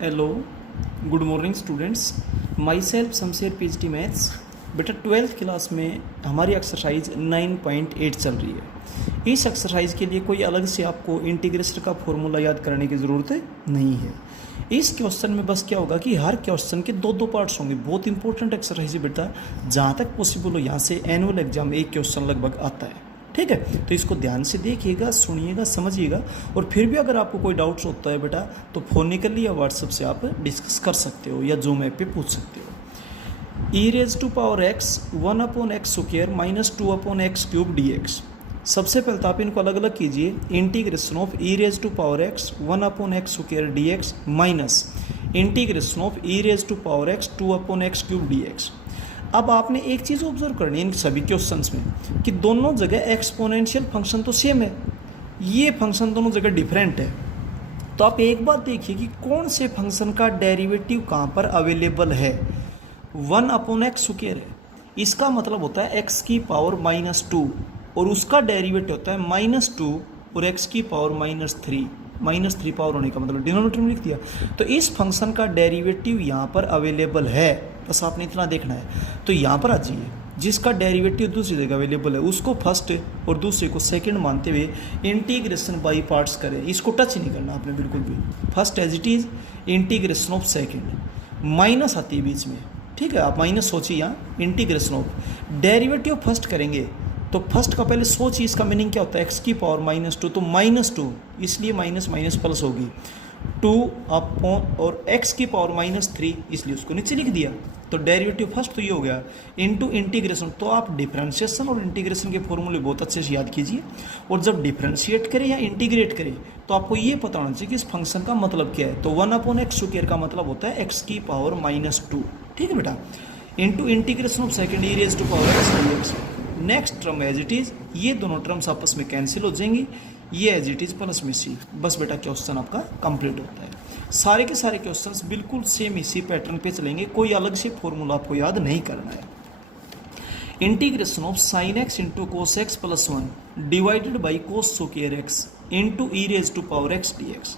Hello, good morning students. My self Shamsher PhD maths. बेटा 12th class में हमारी exercise 9.8 चल रही है। इस एक्सरसाइज के लिए कोई अलग से आपको इंटीग्रेशन का फॉर्मूला याद करने की ज़रूरत नहीं है। इस क्वेश्चन में बस क्या होगा कि हर क्वेश्चन के दो पार्ट्स होंगे। बहुत इंपॉर्टेंट एक्सरसाइज है बेटा, जहाँ तक पॉसिबल हो यहाँ से एनुअल एग्जाम में एक क्वेश्चन लगभग आता है। ठीक है, तो इसको ध्यान से देखिएगा, सुनिएगा, समझिएगा। और फिर भी अगर आपको कोई डाउट्स होता है बेटा तो फोनिकली या व्हाट्सएप से आप डिस्कस कर सकते हो या जूम ऐप पे पूछ सकते हो। E raise to power x 1/x² minus 2/x³ dx। सबसे पहले तो आप इनको अलग अलग कीजिए। Integration of e raise to power x 1/x² dx minus integration of e raise to power x 2/x³ dx। अब आपने एक चीज़ ऑब्जर्व करनी है इन सभी क्वेश्चंस में कि दोनों जगह एक्सपोनेंशियल फंक्शन तो सेम है, ये फंक्शन दोनों जगह डिफरेंट है। तो आप एक बात देखिए कि कौन से फंक्शन का डेरिवेटिव कहाँ पर अवेलेबल है। 1/x² है, इसका मतलब होता है x की पावर -2 और उसका डेरिवेटिव होता है -2 और x की पावर -3। -3 पावर होने का मतलब डिनोमिनेटर में लिख दिया। तो इस फंक्शन का डेरिवेटिव यहाँ पर अवेलेबल है, बस आपने इतना देखना है। तो यहाँ पर आ जाइए, जिसका डेरिवेटिव दूसरी जगह अवेलेबल है उसको फर्स्ट और दूसरे को सेकंड मानते हुए इंटीग्रेशन बाई पार्ट्स करें। इसको टच नहीं करना आपने बिल्कुल भी। First as it is integration of second, minus आती है बीच में। ठीक है, आप माइनस सोचिए, यहाँ इंटीग्रेशन ऑफ डेरिवेटिव फर्स्ट करेंगे तो फर्स्ट का पहले सोचिए इसका मीनिंग क्या होता है। x की पावर -2 तो -2, इसलिए माइनस माइनस प्लस होगी 2 अपॉन और x की पावर -3 इसलिए उसको नीचे लिख दिया। तो डेरिवेटिव फर्स्ट तो ये हो गया इनटू इंटीग्रेशन। तो आप डिफरेंशिएशन और इंटीग्रेशन के फॉर्मूले बहुत अच्छे से याद कीजिए। और जब डिफरेंशिएट करें या इंटीग्रेट करें तो आपको ये पता होना चाहिए कि इस फंक्शन का मतलब क्या है। तो 1/x² का मतलब होता है x की पावर -2। ठीक है बेटा, into integration of second e raise to power x dx। Next term as it is, ये दोनों टर्म्स आपस में कैंसिल हो जाएंगी, ये एज इट इज प्लस में सी। बस बेटा क्वेश्चन आपका कंप्लीट होता है। सारे के सारे क्वेश्चंस बिल्कुल सेम इसी पैटर्न पे चलेंगे, कोई अलग से फॉर्मूला आपको याद नहीं करना है। Integration of sine x into cos x plus 1 divided by cos square x into e raise to power x dx।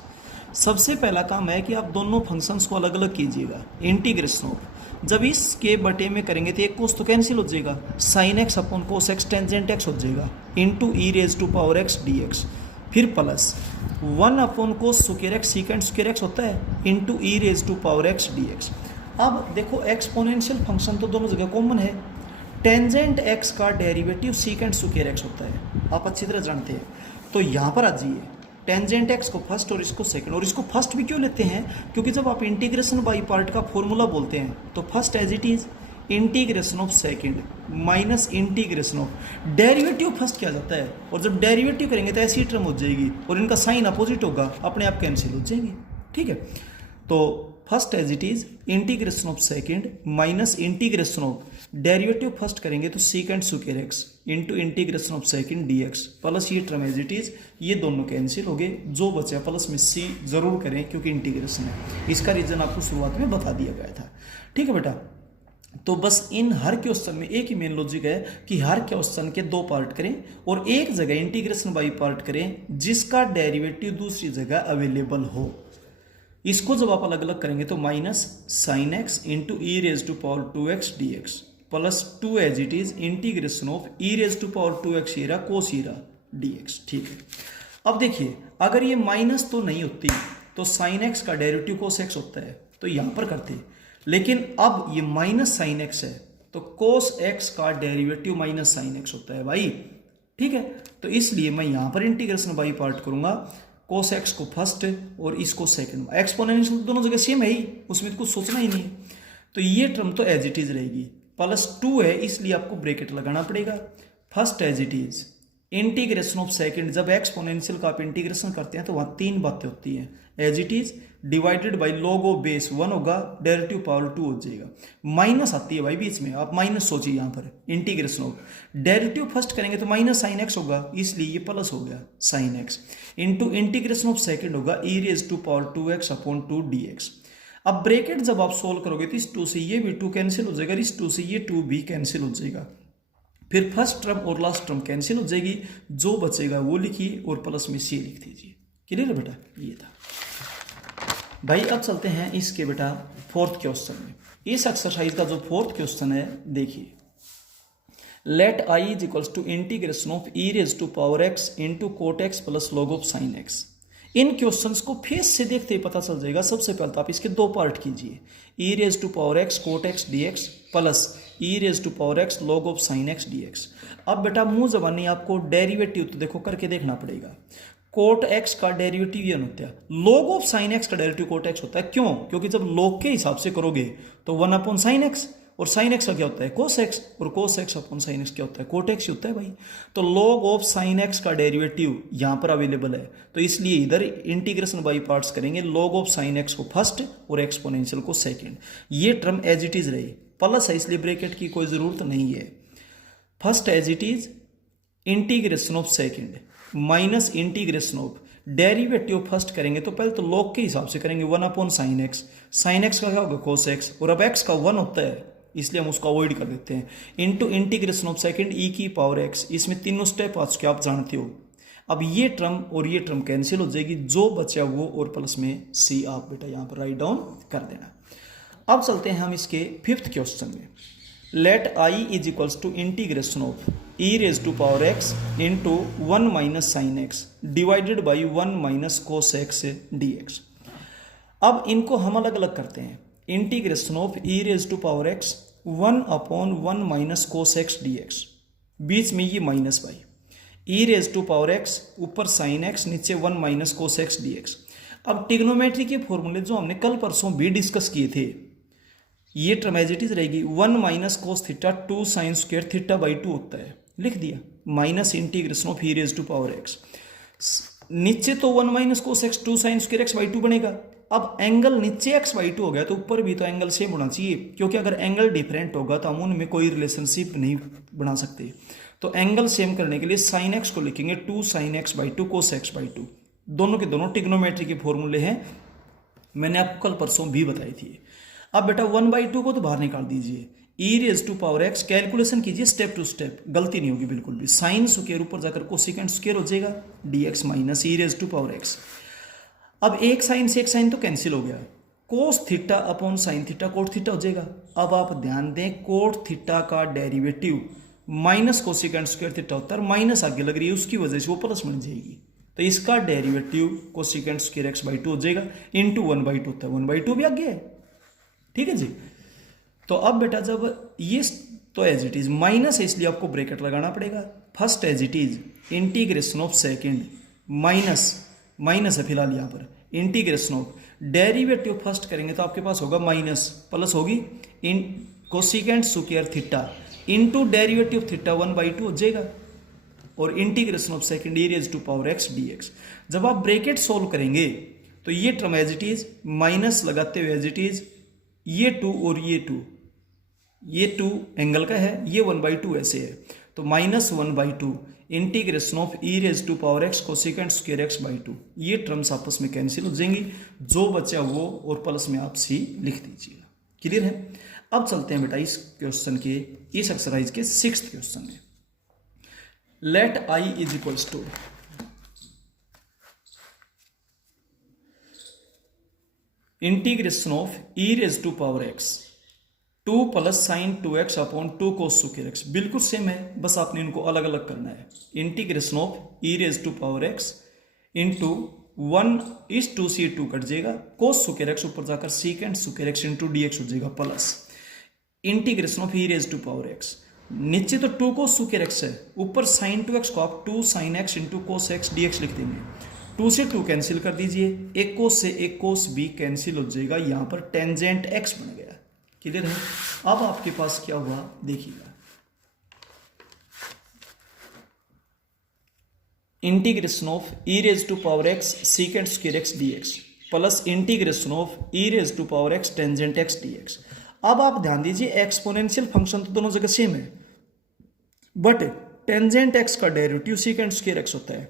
सबसे पहला काम है कि आप दोनों फंक्शंस को अलग अलग कीजिएगा। इंटीग्रेशन ऑफ जब इसके बटे में करेंगे तो एक कोस तो कैंसिल हो जाएगा, sine x upon cos x tangent x हो जाएगा into e raise to power x dx। फिर plus 1 cos square x secant square x होता है into e raise to power x dx। अब देखो एक्सपोनेंशियल फंक्शन तो दोनों जगह कॉमन है। टेंजेंट एक्स का डेरिवेटिव सीकेंड स्क्वायर एक्स होता है, आप अच्छी तरह जानते हैं। तो यहाँ पर आ जाइए, टेंजेंट एक्स को फर्स्ट और इसको सेकंड। और इसको फर्स्ट भी क्यों लेते हैं, क्योंकि जब आप इंटीग्रेशन बाई पार्ट का फॉर्मूला बोलते हैं तो first as it is integration of second minus integration of derivative first किया जाता है। और जब डेरिवेटिव करेंगे तो ऐसी टर्म हो जाएगी और इनका साइन अपोजिट होगा, अपने आप कैंसिल हो जाएंगे। ठीक है, तो first as it is integration of second minus integration of derivative first करेंगे तो secant square x into integration of second dx plus ये टर्म एज इट इज, ये दोनों कैंसिल हो गए। जो बचा प्लस में सी जरूर करें क्योंकि इंटीग्रेशन है। इसका रीजन आपको शुरुआत में बता दिया गया था। ठीक है बेटा, तो बस इन हर क्वेश्चन में एक ही मेन लॉजिक है कि हर क्वेश्चन के दो पार्ट करें और एक जगह इंटीग्रेशन बाई पार्ट करें जिसका डेरिवेटिव दूसरी जगह अवेलेबल हो। इसको जब आप अलग अलग करेंगे तो minus sine x into e raise to power 2x dx plus 2 as it is integration of e raise to power 2x theta cos theta dx। ठीक है, अब देखिए अगर ये माइनस तो नहीं होती तो साइन एक्स का डेरिवेटिव कोस एक्स होता है, तो यहां पर करते। लेकिन अब ये माइनस साइन एक्स है तो कोस एक्स का डेरिवेटिव माइनस साइन एक्स होता है भाई। ठीक है, तो इसलिए मैं यहां पर इंटीग्रेशन बाई पार्ट करूंगा। कोस एक्स को फर्स्ट और इसको सेकंड, एक्सपोनेंशियल दोनों जगह सेम है ही, उसमें तो कुछ सोचना ही नहीं है। तो ये टर्म तो एज इट इज रहेगी। प्लस 2 है इसलिए आपको ब्रैकेट लगाना पड़ेगा। First as it is integration of second, जब एक्सपोनेंशियल का आप इंटीग्रेशन करते हैं तो वहां तीन बातें होती हैं। As it is divided by log of base 1 होगा, डेरिवेटिव पावर 2 हो जाएगा। माइनस आती है भाई बीच में, आप माइनस सोचिए यहाँ पर इंटीग्रेशन ऑफ डेरिवेटिव फर्स्ट करेंगे तो माइनस साइन एक्स होगा, इसलिए ये प्लस हो गया sine x into integration of second होगा e raise to power 2x upon 2 dx। अब ब्रैकेट जब आप सोल्व करोगे तो इस 2 से ये भी 2 कैंसिल हो जाएगा, इस 2 से ये 2 भी कैंसिल हो जाएगा। फिर फर्स्ट टर्म और लास्ट टर्म कैंसिल हो जाएगी, जो बचेगा वो लिखिए और प्लस में सी लिख दीजिए। क्लियर है बेटा, ये था। भाई अब चलते हैं इसके बेटा फोर्थ क्वेश्चन में। इस एक्सरसाइज का जो फोर्थ क्वेश्चन है देखिए, let I is equals to integration of e raise to power x into cot x plus log of sine x. इन क्वेश्चंस को फेस से देखते ही पता चल जाएगा। सबसे पहले तो आप इसके दो पार्ट कीजिए, e raise to power x cot x d x plus e raise to power x log of sine x d x. अब बेटा मुंह जबानी आपको डेरिवेटिव तो देखो करके देखना पड़ेगा। कोट एक्स का डेरिवेटिव ये होता है, लॉग ऑफ साइन एक्स का डेरिवेटिव कोट एक्स होता है। क्यों? क्योंकि जब लॉग के हिसाब से करोगे तो 1 अपॉन साइन एक्स, और साइन एक्स का क्या होता है कोस एक्स, और cos x upon sine x क्या होता है कोट एक्स होता है भाई। तो लॉग ऑफ साइन एक्स का डेरिवेटिव यहां पर अवेलेबल है, तो इसलिए इधर इंटीग्रेशन बाई पार्ट्स करेंगे। लॉग ऑफ साइन एक्स को फर्स्ट और एक्सपोनेंशियल को सेकंड। ये टर्म एज इट इज रही, प्लस है इसलिए ब्रैकेट की कोई जरूरत नहीं है। First as it is, integration of second minus integration of derivative first करेंगे तो पहले तो लॉग के हिसाब से करेंगे 1 upon sine x. Sine x का क्या होगा कोस एक्स, और अब एक्स का 1 होता है इसलिए हम उसको अवॉइड कर देते हैं। इंटू इंटीग्रेशन ऑफ सेकंड ई की पावर एक्स। इसमें तीनों स्टेप आ चुके आप जानते हो। अब ये टर्म और ये टर्म कैंसिल हो जाएगी, जो बचा वो और प्लस में सी आप बेटा यहाँ पर राइट डाउन कर देना। अब चलते हैं हम इसके फिफ्थ क्वेश्चन में। Let I is equals to integration of e raise to power x into 1 minus sine x divided by 1 minus cos x d x. अब इनको हम अलग अलग करते हैं। Integration of e raise to power x 1 upon 1 minus cos x d x, बीच में ये माइनस भाई, e raise to power x ऊपर साइन एक्स नीचे 1 minus cos x d x. अब ट्रिग्नोमेट्री के फॉर्मूले जो हमने कल परसों भी डिस्कस किए थे, ये टर्म एज इट इज रहेगी। 1 minus cos theta 2 sine square theta by 2 होता है, लिख दिया, minus integration of e raise to power x. नीचे तो 1 minus cos x 2 sine square x by 2 बनेगा। अब एंगल नीचे एक्स बाई 2 हो गया तो ऊपर भी तो एंगल सेम होना चाहिए, क्योंकि अगर एंगल डिफरेंट होगा तो हम उनमें कोई रिलेशनशिप नहीं बना सकते। तो एंगल सेम करने के लिए साइन एक्स को लिखेंगे 2 sine x by 2 cos x by 2। दोनों के दोनों ट्रिग्नोमेट्री के फॉर्मूले हैं, मैंने आपको कल परसों भी बताई थी। अब बेटा 1/2 को तो बाहर निकाल दीजिए, e raise to power x calculation कीजिए स्टेप टू स्टेप, गलती नहीं होगी बिल्कुल भी। साइन स्क्वायर ऊपर जाकर कोसेकेंट स्क्वायर हो जाएगा dx minus e raise to power x. अब एक साइन से एक साइन तो कैंसिल हो गया, cos theta upon sine theta coat theta हो जाएगा। अब आप ध्यान दें कोट थीटा का derivative minus cosecant square theta होता है, और माइनस आगे लग रही है उसकी वजह से वो प्लस बन जाएगी। तो इसका derivative cosecant square x by 2 हो जाएगा इंटू 1/2 होता है, 1/2 भी आगे है, ठीक है जी। तो अब बेटा जब ये तो एज इट इज माइनस है इसलिए आपको ब्रैकेट लगाना पड़ेगा। First as it is integration of second minus है फिलहाल यहाँ पर, इंटीग्रेशन ऑफ डेरिवेटिव फर्स्ट करेंगे तो आपके पास होगा माइनस, प्लस होगी इन cosecant square theta into derivative theta 1/2 हो जाएगा, और integration of second e raise to power x d x. जब आप ब्रैकेट सोल्व करेंगे तो ये term as it is minus लगाते हुए एज इट इज ये 2 और ये 2 एंगल का है, ये 1/2 ऐसे है, तो minus 1/2 integration of e raise to power x cosecant square x by 2। ये टर्म्स आपस में कैंसिल हो जाएंगी, जो बचा वो और प्लस में आप सी लिख दीजिएगा। क्लियर है? अब चलते हैं बेटा इस क्वेश्चन के, इस एक्सरसाइज के 6th क्वेश्चन में। Let I is equals to integration of e raise to power x 2 plus sine 2x upon 2 cos square x. बिल्कुल सेम है, बस आपने इनको अलग अलग करना है। Integration of e raise to power x into 1 इस 2 से 2 कट जाएगा, कोस स्क्वायर एक्स ऊपर जाकर secant square x into dx हो जाएगा, plus integration of e raise to power x, नीचे तो 2 कोस स्क्वायर एक्स है, ऊपर साइन 2x को आप 2 sign x into cos x dx लिख देंगे। 2 से 2 कैंसिल कर दीजिए, एक कोस से एक कोस भी कैंसिल हो जाएगा, यहां पर टेंजेंट x बन गया। क्लियर है? अब आपके पास क्या हुआ देखिएगा, integration of e raise to power x secant square x dx plus integration of e raise to power x tangent x dx। अब आप ध्यान दीजिए एक्सपोनेंशियल फंक्शन तो दोनों जगह सेम है, बट टेंजेंट एक्स का डेरिवेटिव सीकेंट स्क्वायर एक्स होता है,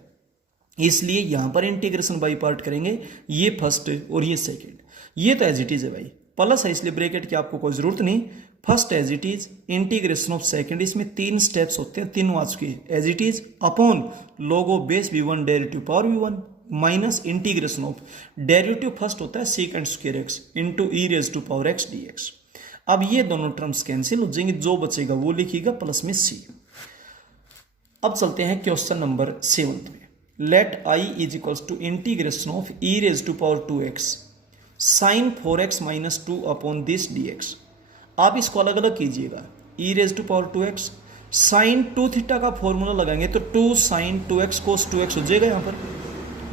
इसलिए यहां पर इंटीग्रेशन बाई पार्ट करेंगे, ये फर्स्ट और ये सेकंड। ये तो एज इट इज है भाई, प्लस है इसलिए ब्रैकेट की आपको कोई जरूरत नहीं। First as it is integration of second, इसमें 3 स्टेप्स होते हैं, तीनों आ चुके as it is upon log of base v1 derivative power v1, minus integration of derivative first होता है second square x into e raise to power x d x. अब ये दोनों टर्म्स कैंसिल हो जाएंगे, जो बचेगा वो लिखिएगा प्लस में सी। अब चलते हैं क्वेश्चन नंबर 7 में। Let I is equals to integration of e raise to power 2x sine 4x minus 2 upon this d x. आप इसको अलग अलग कीजिएगा, e raise to power 2x sine 2 theta का फॉर्मूला लगाएंगे तो 2 साइन 2x कोस 2x हो जाएगा यहाँ पर,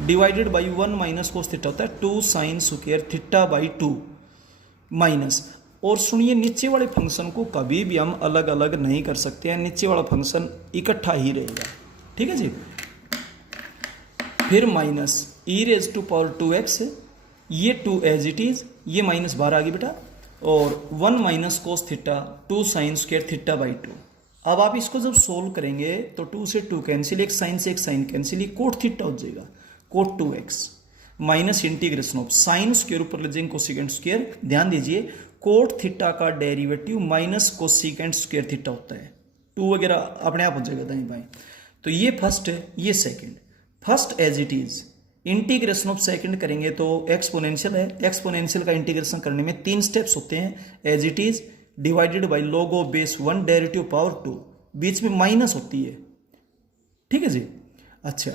divided by 1 minus cos theta होता है 2 sine square theta by 2 minus. और सुनिए, नीचे वाले फंक्शन को कभी भी हम अलग अलग नहीं कर सकते हैं, नीचे वाला फंक्शन इकट्ठा ही रहेगा, ठीक है जी। फिर minus e raise to power 2x, ये 2 एज इट इज, ये माइनस बाहर आ गई बेटा, और 1 minus cos theta 2 sine square theta by 2। अब आप इसको जब सोल्व करेंगे तो 2 से 2 कैंसिल, एक साइन से एक साइन कैंसिल, ये कोट थीटा हो जाएगा, cot 2x minus integration of sine square ऊपर ले जाएंगे कोसेकेंट स्क्वायर। ध्यान दीजिए, कोट थीटा का derivative minus cosecant square theta होता है, 2 वगैरह अपने आप हो जाएगा दाएं बाएं। तो ये फर्स्ट है, ये second. First as it is, integration of second करेंगे तो एक्सपोनेंशियल है, एक्सपोनेंशियल का इंटीग्रेशन करने में 3 स्टेप्स होते हैं, as it is divided by log of base 1 derivative power 2, बीच में माइनस होती है, ठीक है जी। अच्छा,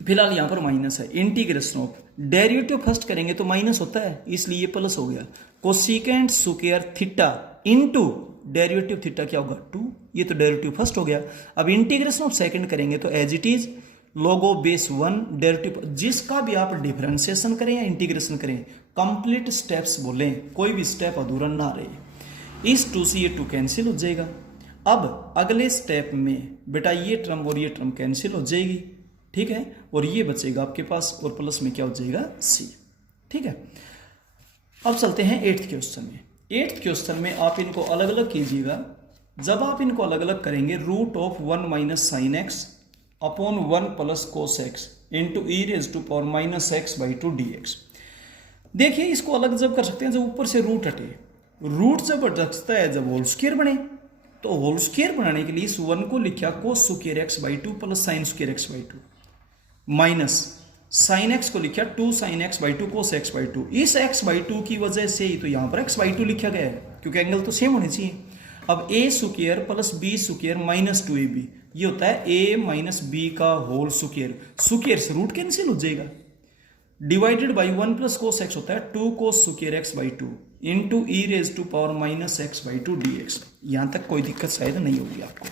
फिलहाल यहां पर माइनस है, इंटीग्रेशन ऑफ डेरिवेटिव फर्स्ट करेंगे तो माइनस होता है, इसलिए ये प्लस हो गया, cosecant square theta into derivative theta क्या होगा 2, ये तो डेरिवेटिव फर्स्ट हो गया। अब इंटीग्रेशन ऑफ सेकंड करेंगे तो as it is log of base 1 derivative, जिसका भी आप डिफरेंशिएशन करें या इंटीग्रेशन करें, कंप्लीट स्टेप्स बोलें, कोई भी स्टेप अधूरा ना रहे। इस 2 से ये 2 कैंसिल हो जाएगा। अब अगले स्टेप में बेटा ये टर्म और ये टर्म कैंसिल हो जाएगी, ठीक है, और ये बचेगा आपके पास, और प्लस में क्या हो जाएगा सी, ठीक है। अब चलते हैं 8th क्वेश्चन में। 8th क्वेश्चन में आप इनको अलग अलग कीजिएगा। जब आप इनको अलग अलग करेंगे, root of 1 minus sine x upon 1 plus cos x into e raise to power minus x by 2 d x. देखिए, इसको अलग जब कर सकते हैं जब ऊपर से रूट हटे, रूट जब हटता है जब होल स्क्वायर बने, तो होल स्क्वायर बनाने के लिए इस 1 को लिखा कोस square x by 2 plus sign square x by 2 minus sine x को लिखा 2 sine x by 2 cos x by 2। इस एक्स बाई 2 की वजह से ही तो यहाँ पर एक्स बाई 2 लिखा गया है, क्योंकि एंगल तो सेम होने चाहिए। अब a square plus b square minus 2ab, ये होता है ए माइनस बी का होल स्क्वायर, स्क्वायर से रूट कैंसिल हो जाएगा, divided by 1 plus cos x होता है 2 cos square x by 2 into e raise to power minus x by 2 d x. यहाँ तक कोई दिक्कत शायद नहीं होगी आपको।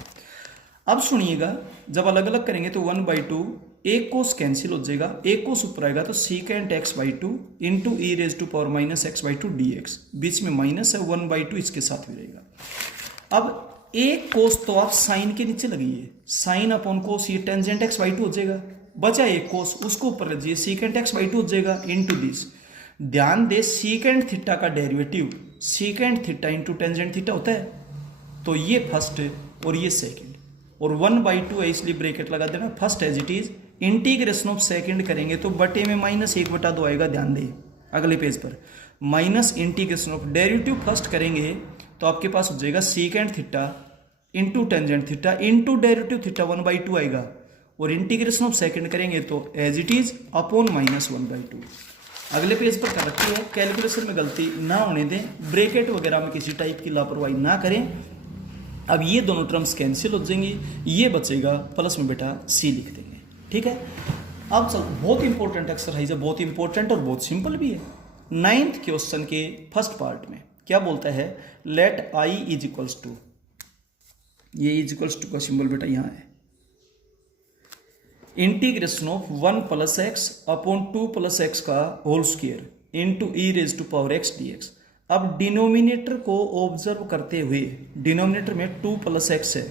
अब सुनिएगा, जब अलग अलग करेंगे तो 1/2, एक कोस कैंसिल हो जाएगा, एक कोस ऊपर आएगा तो secant x by 2 into e raise to power minus x by 2 d x, बीच में माइनस है, 1/2 इसके साथ भी रहेगा। अब एक कोस तो आप साइन के नीचे लगाइए, साइन अपॉन कोस, ये टेंजेंट एक्स बाई 2 हो जाएगा, बचा एक कोस, उसको ऊपर रखिए, सीकेंट एक्स बाई 2 हो जाएगा इंटू दिस। ध्यान दे, सीकेंट थीटा का derivative secant theta into tangent theta होता है, तो ये फर्स्ट है और ये सेकंड, और 1/2 है इसलिए ब्रैकेट लगा देना, first as it is. Integration of second करेंगे तो बटे में माइनस 1/2 आएगा, ध्यान दे अगले पेज पर, minus integration of derivative first करेंगे तो आपके पास हो जाएगा secant theta into tangent theta into derivative theta 1/2 आएगा, और इंटीग्रेशन ऑफ सेकंड करेंगे तो as it is upon minus 1/2। अगले पेज पर कर रखी है, कैलकुलेशन में गलती ना होने दें, ब्रैकेट वगैरह में किसी टाइप की लापरवाही ना करें। अब ये दोनों टर्म्स कैंसिल हो जाएंगी, ये बचेगा, प्लस में बेटा सी लिख देंगे, ठीक है। अब चल, बहुत इंपॉर्टेंट एक्सरसाइज है, बहुत इंपॉर्टेंट और बहुत सिंपल भी है। 9th क्वेश्चन के फर्स्ट पार्ट में क्या बोलता है, let I is equals to, ये इज इक्वल्स टू का सिंबल बेटा यहाँ है, integration of 1 plus x upon 2 plus x का whole square into e raise to power x d x. अब डिनोमिनेटर को ऑब्जर्व करते हुए, डिनोमिनेटर में 2 प्लस एक्स है,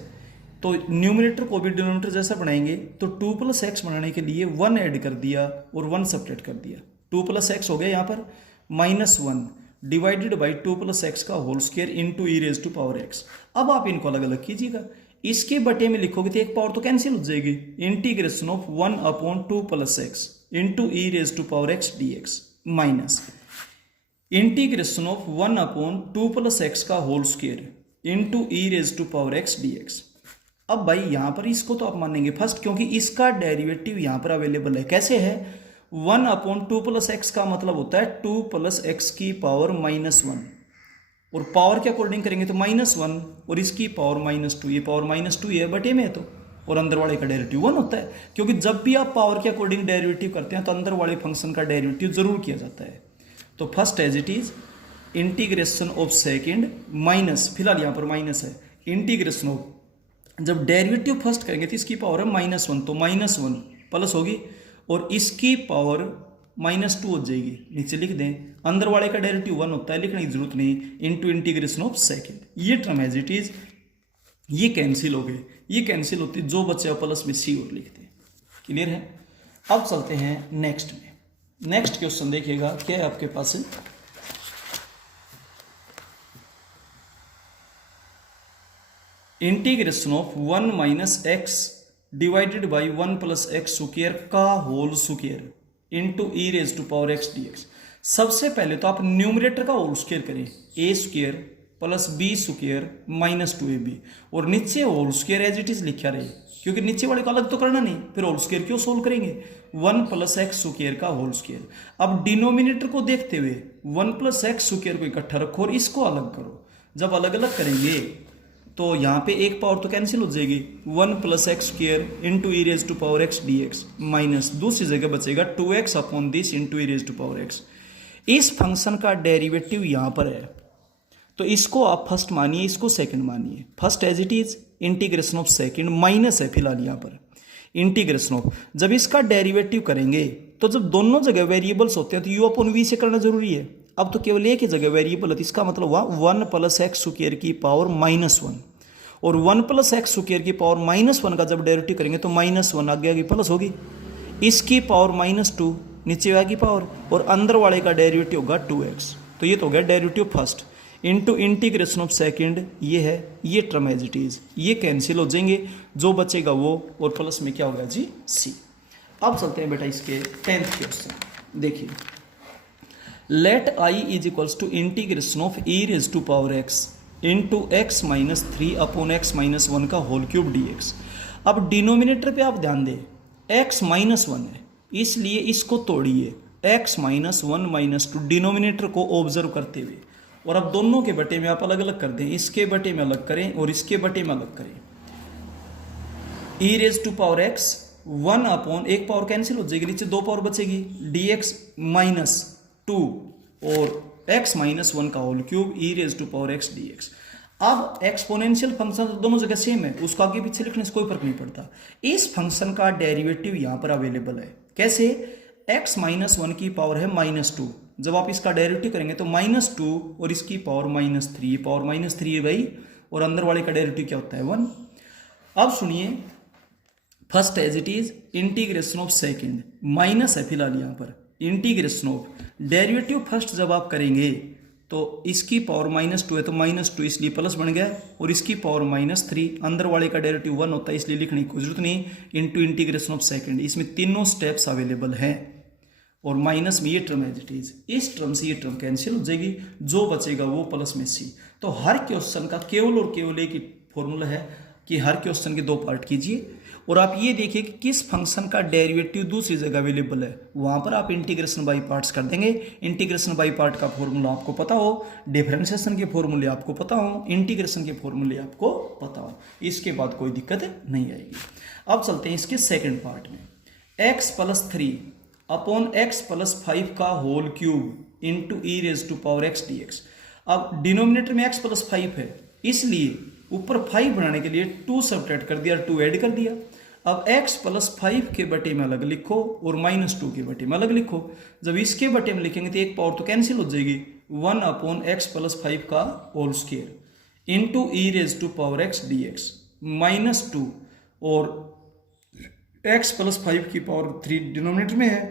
तो न्यूमिनेटर को भी डिनोमिनेटर जैसा बनाएंगे, तो 2 प्लस एक्स बनाने के लिए 1 ऐड कर दिया और 1 सब्ट्रैक्ट कर दिया, 2 प्लस एक्स हो गया यहाँ पर minus 1 divided by 2 plus x का whole square into e raise to power x. अब आप इनको अलग अलग कीजिएगा, इसके बटे में लिखोगे तो एक पावर तो कैंसिल हो जाएगी, integration of 1 upon 2 plus x into e raise to power x d x minus integration of 1 upon 2 plus x का whole square into e raise to power x d x. अब भाई यहाँ पर इसको तो आप मानेंगे फर्स्ट, क्योंकि इसका डेरिवेटिव यहाँ पर अवेलेबल है। कैसे है? 1/2 + x का मतलब होता है 2 + x की पावर -1, और पावर के अकॉर्डिंग करेंगे तो -1 और इसकी पावर -2, ये पावर -2 है बटे में है तो, और अंदर वाले का डेरिवेटिव 1 होता है, क्योंकि जब भी आप पावर के अकॉर्डिंग डेरिवेटिव करते हैं तो अंदर वाले फंक्शन का डेरिवेटिव जरूर किया जाता है। तो first as it is integration of second minus, फिलहाल यहाँ पर माइनस है, इंटीग्रेशन ऑफ, जब डेरिवेटिव फर्स्ट करेंगे तो इसकी पावर है -1, तो -1 प्लस होगी और इसकी पावर -2 हो जाएगी, नीचे लिख दें। अंदर वाले का डेरिवेटिव 1 होता है, लिखने की जरूरत नहीं, इनटू इंटीग्रेशन ऑफ सेकेंड। ये टर्म एज इट इज, ये कैंसिल हो गए, ये कैंसिल होती, जो बचे प्लस में सी और लिखते हैं। क्लियर है? अब चलते हैं नेक्स्ट में। नेक्स्ट क्वेश्चन देखिएगा क्या है आपके पास है? Integration of 1 - x divided by 1 + x² का whole square into e⁻x dx। सबसे पहले तो आप न्यूमरेटर का होल स्क्वायर करें, a² + b² - 2ab, और नीचे whole square as it is लिखा रहे, क्योंकि नीचे वाले को अलग तो करना नहीं, फिर होल स्क्वायर क्यों सोल्व करेंगे? 1 + x² का होल स्क्वायर। अब डिनोमिनेटर को देखते हुए 1 + x² को इकट्ठा रखो और इसको अलग करो। जब अलग अलग करेंगे तो यहाँ पे एक पावर तो कैंसिल हो जाएगी, 1 + x² into e⁻x dx, minus दूसरी जगह बचेगा 2x upon this into e⁻x। इस फंक्शन का डेरिवेटिव यहाँ पर है, तो इसको आप फर्स्ट मानिए, इसको सेकंड मानिए। First as it is integration of second, minus है फिलहाल यहाँ पर इंटीग्रेशन ऑफ, जब इसका डेरिवेटिव करेंगे तो जब दोनों जगह वेरिएबल्स होते हैं तो u/v से करना जरूरी है। अब तो केवल एक ही जगह वेरिएबल है, तो इसका मतलब हुआ 1 + x² की पावर -1, और 1 + x² की पावर -1 का जब डेरिवेटिव करेंगे तो -1 आगे आगे प्लस होगी, इसकी पावर -2 नीचे आएगी पावर, और अंदर वाले का डेरिवेटिव होगा 2x। तो ये तो हो गया derivative first into integration of second, ये है, ये टर्म एज इट इज, ये कैंसिल हो जाएंगे, जो बचेगा वो, और प्लस में क्या होगा जी? सी। अब चलते हैं बेटा इसके 10th क्वेश्चन। देखिए, let i = integration of e⁻x into x - 3 upon x - 1 का होल क्यूब dx। अब डिनोमिनेटर पे आप ध्यान दें, x - 1 है, इसलिए इसको तोड़िए, x - 1 - 2 डिनोमिनेटर को ऑब्जर्व करते हुए, और अब दोनों के बटे में आप अलग अलग कर दें, इसके बटे में अलग करें और इसके बटे में अलग करें। e⁻x 1 अपॉन, एक पावर कैंसिल हो जाएगी, नीचे 2 पावर बचेगी, dx -2 और x - 1 का होल क्यूब e⁻x dx। अब एक्सपोनेंशियल फंक्शन तो दोनों जगह सेम है, उसको आगे पीछे लिखने से कोई फर्क नहीं पड़ता। इस फंक्शन का डेरिवेटिव यहाँ पर अवेलेबल है। कैसे? x - 1 की पावर है -2, जब आप इसका डेरिवेटिव करेंगे तो -2 और इसकी पावर -3, पावर -3 है भाई, और अंदर वाले का डेरिवेटिव क्या होता है? 1। अब सुनिए, first as it is integration of second, minus है फिलहाल यहाँ पर, इंटीग्रेशन ऑफ डेरिवेटिव फर्स्ट जब आप करेंगे तो इसकी पावर -2 है, तो -2 इसलिए प्लस बन गया, और इसकी पावर -3, अंदर वाले का डेरिवेटिव 1 होता है, इसलिए लिखने की कोई जरूरत नहीं, इंटू इंटीग्रेशन ऑफ सेकंड। इसमें तीनों स्टेप्स अवेलेबल हैं, और माइनस में ये टर्म एज इट इज, इस टर्म से ये टर्म कैंसिल हो जाएगी, जो बचेगा वो प्लस में सी। तो हर क्वेश्चन का केवल और केवल एक ही फॉर्मूला है कि हर क्वेश्चन के 2 पार्ट कीजिए, और आप ये देखिए कि किस फंक्शन का डेरिवेटिव दूसरी जगह अवेलेबल है, वहां पर आप इंटीग्रेशन बाई पार्ट्स कर देंगे। इंटीग्रेशन बाई पार्ट का फॉर्मूला आपको पता हो, डिफरेंशिएशन के फॉर्मूले आपको पता हो, इंटीग्रेशन के फॉर्मूले आपको पता हो, इसके बाद कोई दिक्कत नहीं आएगी। अब चलते हैं इसके सेकेंड पार्ट में, x + 3 अपॉन x + 5 का whole cube into e⁻x dx। अब डिनोमिनेटर में x + 5 है, इसलिए ऊपर 5 बनाने के लिए 2 सब्ट्रैक्ट कर दिया, 2 ऐड कर दिया। अब x + 5 के बटे में अलग लिखो और -2 के बटे में अलग लिखो। जब इसके बटे में लिखेंगे तो एक पावर तो कैंसिल हो जाएगी, 1 अपॉन x + 5 का whole square into e⁻x dx -2, और x + 5 की पावर 3 डिनोमिनेटर में है।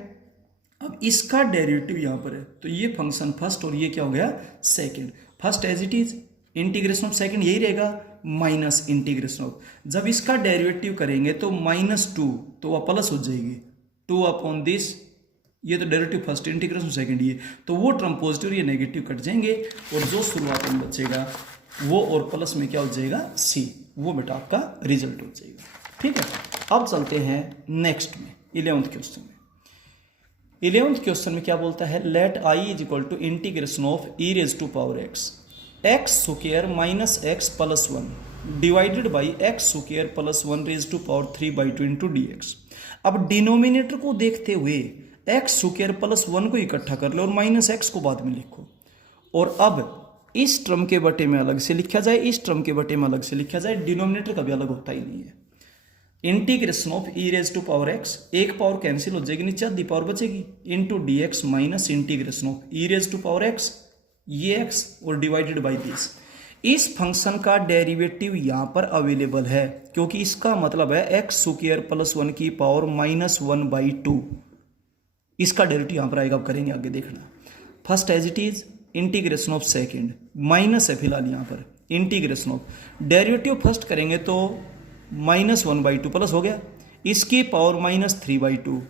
अब इसका डेरिवेटिव यहाँ पर है, तो ये फंक्शन फर्स्ट और ये क्या हो गया? Second. First as it is integration of second यही रहेगा, माइनस इंटीग्रेशन ऑफ, जब इसका डेरिवेटिव करेंगे तो -2, तो वह प्लस हो जाएगी, 2 अपॉन दिस, ये तो डेरिवेटिव फर्स्ट, इंटीग्रेशन सेकंड ये, तो वो टर्म पॉजिटिव ये नेगेटिव कट जाएंगे, और जो शुरुआत में बचेगा वो और प्लस में क्या हो जाएगा सी, वो बेटा आपका रिजल्ट हो जाएगा। ठीक है, अब चलते हैं नेक्स्ट में 11th क्वेश्चन में। 11th क्वेश्चन में क्या बोलता है, let I is equal to integration of e raise to power x square minus x plus 1 divided by x square plus 1 raise to power 3/2 into d x. अब denominator को देखते हुए x square plus 1 को इकट्ठा कर लो और minus x को बाद में लिखो, और अब इस टर्म के बटे में अलग से लिखा जाए, इस टर्म के बटे में अलग से लिखा जाए, डिनोमिनेटर कभी अलग होता ही नहीं है। Integration of e raise to power x, एक पावर कैंसिल हो जाएगी, नीचे आधी पावर बचेगी, into d x minus integration of e raise to power x, ये एक्स और डिवाइडेड बाई दिस। इस फंक्शन का डेरिवेटिव यहां पर अवेलेबल है, क्योंकि इसका मतलब है एक्स स्क्वायर प्लस 1 की पावर -1/2। इसका डेरिवेटिव यहां पर आएगा, अब करेंगे आगे देखना। First as it is integration of second, minus है फिलहाल यहाँ पर, इंटीग्रेशन ऑफ डेरिवेटिव फर्स्ट करेंगे तो -1/2 प्लस हो गया, इसकी पावर -3/2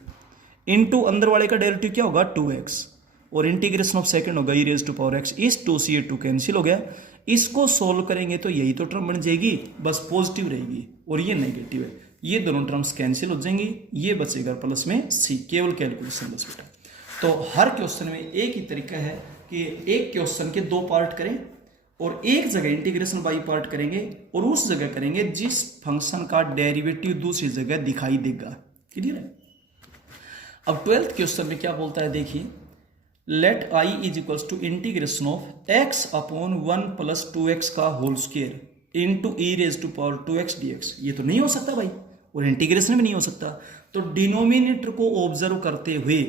इंटू अंदर वाले का डेरिवेटिव क्या होगा 2x, और इंटीग्रेशन ऑफ सेकेंड होगा e raise to power x। इस 2 से ये 2 कैंसिल हो गया, इसको सोल्व करेंगे तो यही तो टर्म बन जाएगी, बस पॉजिटिव रहेगी और ये नेगेटिव है, ये दोनों टर्म्स कैंसिल हो जाएंगी, ये बचेगा प्लस में सी। केवल कैलकुलेशन बस बेटा। तो हर क्वेश्चन में एक ही तरीका है कि एक क्वेश्चन के 2 पार्ट करें और एक जगह इंटीग्रेशन बाई पार्ट करेंगे और उस जगह करेंगे जिस फंक्शन का डेरिवेटिव दूसरी जगह दिखाई देगा। क्लियर है। अब 12th क्वेश्चन में क्या बोलता है, देखिए, let I is equals to integration of x upon 1 plus 2x का whole square into e raise to power 2x dx। ये तो नहीं हो सकता भाई, और इंटीग्रेशन में नहीं हो सकता। तो डिनोमिनेटर को ऑब्जर्व करते हुए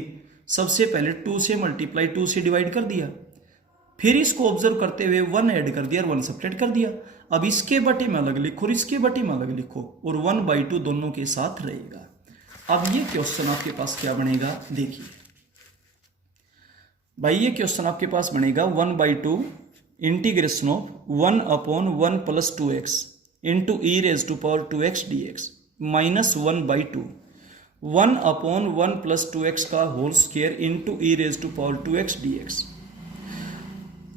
सबसे पहले 2 से मल्टीप्लाई 2 से डिवाइड कर दिया, फिर इसको ऑब्जर्व करते हुए 1 ऐड कर दिया और 1 सब्ट्रैक्ट कर दिया। अब इसके बटे में अलग लिखो और इसके बटे में अलग लिखो, और 1/2 दोनों के साथ रहेगा। अब ये क्वेश्चन आपके पास क्या बनेगा, देखिए भाई, ये क्वेश्चन आपके पास बनेगा 1/2 integration of 1 upon 1 plus 2x into e raise to power 2x dx minus 1/2 1 upon 1 plus 2x का whole square into e raise to power 2x dx।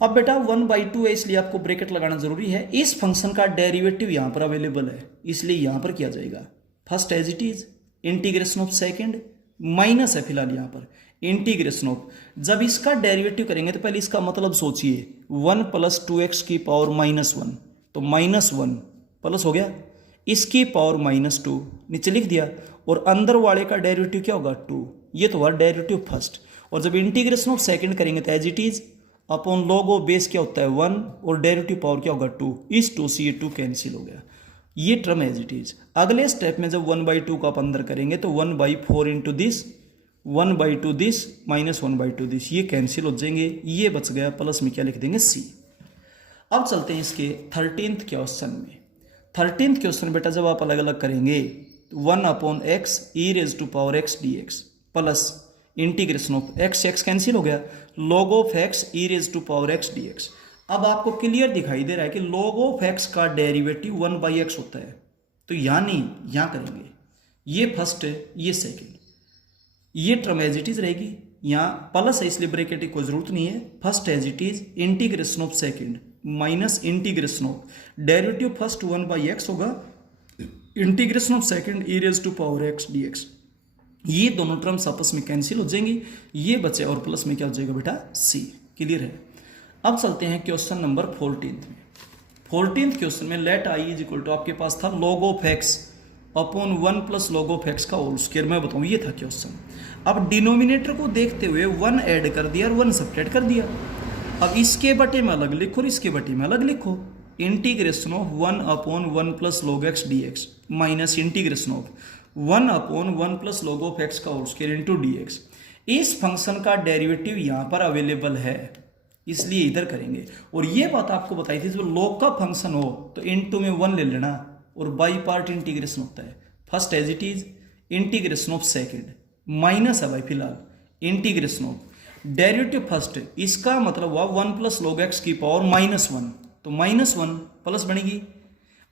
अब बेटा 1/2 है, इसलिए आपको ब्रैकेट लगाना जरूरी है। इस फंक्शन का डेरिवेटिव यहां पर अवेलेबल है, इसलिए यहां पर किया जाएगा। First as it is integration of second, minus है फिलहाल यहां पर, इंटीग्रेशन ऑफ, जब इसका डेरिवेटिव करेंगे तो पहले इसका मतलब सोचिए, 1 प्लस 2x की पावर -1, तो -1 प्लस हो गया, इसकी पावर -2 नीचे लिख दिया, और अंदर वाले का डेरिवेटिव क्या होगा 2। ये तो हुआ डेरिवेटिव फर्स्ट। और जब इंटीग्रेशन ऑफ सेकंड करेंगे तो as it is upon log of base क्या होता है 1, और डेरिवेटिव पावर क्या होगा 2। इस 2 से ये 2 कैंसिल हो गया, ये टर्म एज इट इज। अगले स्टेप में जब 1/2 को आप अंदर करेंगे तो 1/4 into this, 1/2 this minus 1/2 this, ये कैंसिल हो जाएंगे, ये बच गया, प्लस में क्या लिख देंगे सी। अब चलते हैं इसके 13th क्वेश्चन में। 13th क्वेश्चन बेटा जब आप अलग अलग करेंगे, 1 upon x e raise to power x dx plus integration of x cancel हो गया, log of x e raise to power x dx। अब आपको क्लियर दिखाई दे रहा है कि log ऑफ x का डेरिवेटिव 1/x होता है, तो यहां नहीं, यहां करेंगे, ये फर्स्ट है, ये सेकेंड, ये टर्म एज इट इज रहेगी, यहां प्लस है इसलिए ब्रैकेट की कोई जरूरत नहीं है। First as it is integration of second minus integration of derivative first 1/x होगा, integration of second e raise to power x dx। ये दोनों टर्म्स आपस में कैंसिल हो जाएंगी, ये बचे, और प्लस में क्या हो जाएगा बेटा सी। क्लियर है। अब चलते हैं क्वेश्चन नंबर 14th में। 14th क्वेश्चन में let I is equal to, आपके पास था log of x upon 1 plus log of x का होल स्क्वायर, मैं बताऊं ये था क्वेश्चन। अब डिनोमिनेटर को देखते हुए 1 ऐड कर दिया और 1 सब्ट्रैक्ट कर दिया। अब इसके बटे में अलग लिखो और इसके बटे में अलग लिखो, integration of 1 upon 1 plus log x dx minus integration of 1 upon 1 plus log of x का होल स्क्वायर इंटू dx। इस फंक्शन का डेरिवेटिव यहां पर अवेलेबल है, इसलिए इधर करेंगे। और ये बात आपको बताई थी, जब log का फंक्शन हो तो इनटू में 1 ले लेना, और बाई पार्ट इंटीग्रेशन होता है। First as it is integration of second, minus है भाई फिलहाल, इंटीग्रेशन ऑफ डेरिवेटिव फर्स्ट, इसका मतलब हुआ 1 प्लस log x की पावर -1, तो -1 प्लस बनेगी,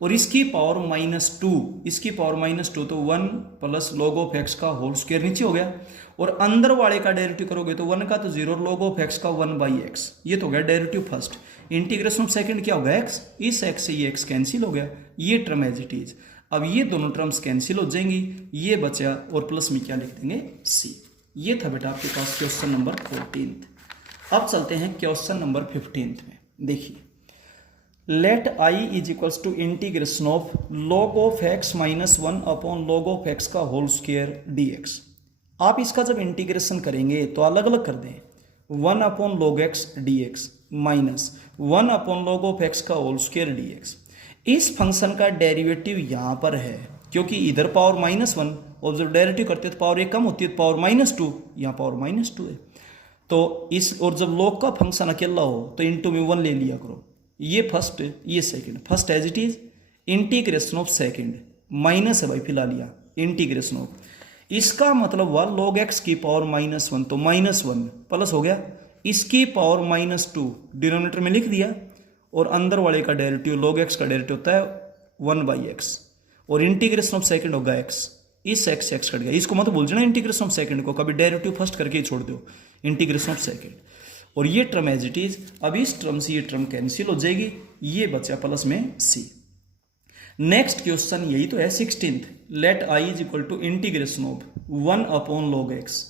और इसकी पावर -2, इसकी पावर -2, तो 1 प्लस log ऑफ x का होल स्क्वायर नीचे हो गया, और अंदर वाले का डेरिवेटिव करोगे तो 1 का तो 0, log ऑफ x का 1/x, ये तो हो गया derivative first. Integration of second क्या होगा x, इस x से ये x कैंसिल हो गया, ये टर्म एज इट इज। अब ये दोनों टर्म्स कैंसिल हो जाएंगी, ये बचा और प्लस में क्या लिख देंगे c। ये था बेटा आपके पास क्वेश्चन नंबर 14। अब चलते हैं क्वेश्चन नंबर 15 में। देखिए, let i is equals to integration of log of x minus 1 upon log of x का होल स्क्वायर dx। आप इसका जब इंटीग्रेशन करेंगे तो अलग अलग कर दें, 1 upon log x dx minus 1 upon log of x का होल स्क्वायर dx। इस फंक्शन का डेरिवेटिव यहाँ पर है, क्योंकि इधर पावर -1 और जब डेरिवेटिव करते हैं तो पावर 1 कम होती है, तो पावर -2, यहाँ पावर -2 है। तो इस और जब log का फंक्शन अकेला हो तो इंटू में 1 ले लिया करो, ये फर्स्ट ये second. First as it is integration of second, minus है भाई फिलहाल लिया इंटीग्रेशन ऑफ, इसका मतलब हुआ log x की पावर -1, तो -1 प्लस हो गया इसकी पावर -2, डिनोमिनेटर में लिख दिया, और अंदर वाले का डेरिवेटिव log x का डेरिवेटिव होता है 1/x, और इंटीग्रेशन ऑफ सेकंड होगा x, इस x कट गया, इसको मत भूल जाना इंटीग्रेशन ऑफ सेकंड को, कभी डेरिवेटिव फर्स्ट करके ही छोड़ दो, इंटीग्रेशन ऑफ सेकंड। और ये टर्म एज इट इज, अब इस टर्म से ये टर्म कैंसिल हो जाएगी, ये बचा प्लस में c। नेक्स्ट क्वेश्चन यही तो है 16th, let i is equal to integration of 1 upon log x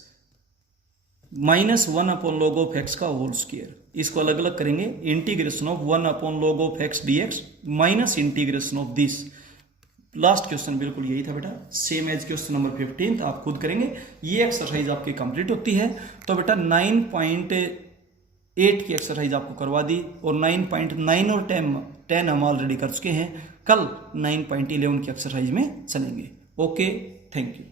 minus 1 upon log of x का होल स्क्वायर। इसको अलग अलग करेंगे, integration of 1 upon log of x dx minus integration of this. Last question बिल्कुल यही था बेटा, same as question number 15 आप खुद करेंगे। ये एक्सरसाइज आपकी कंप्लीट होती है तो बेटा 9.8 की एक्सरसाइज आपको करवा दी, और 9.9 और 10 हम ऑलरेडी कर चुके हैं। कल 9.11 की एक्सरसाइज में चलेंगे। Okay, thank you.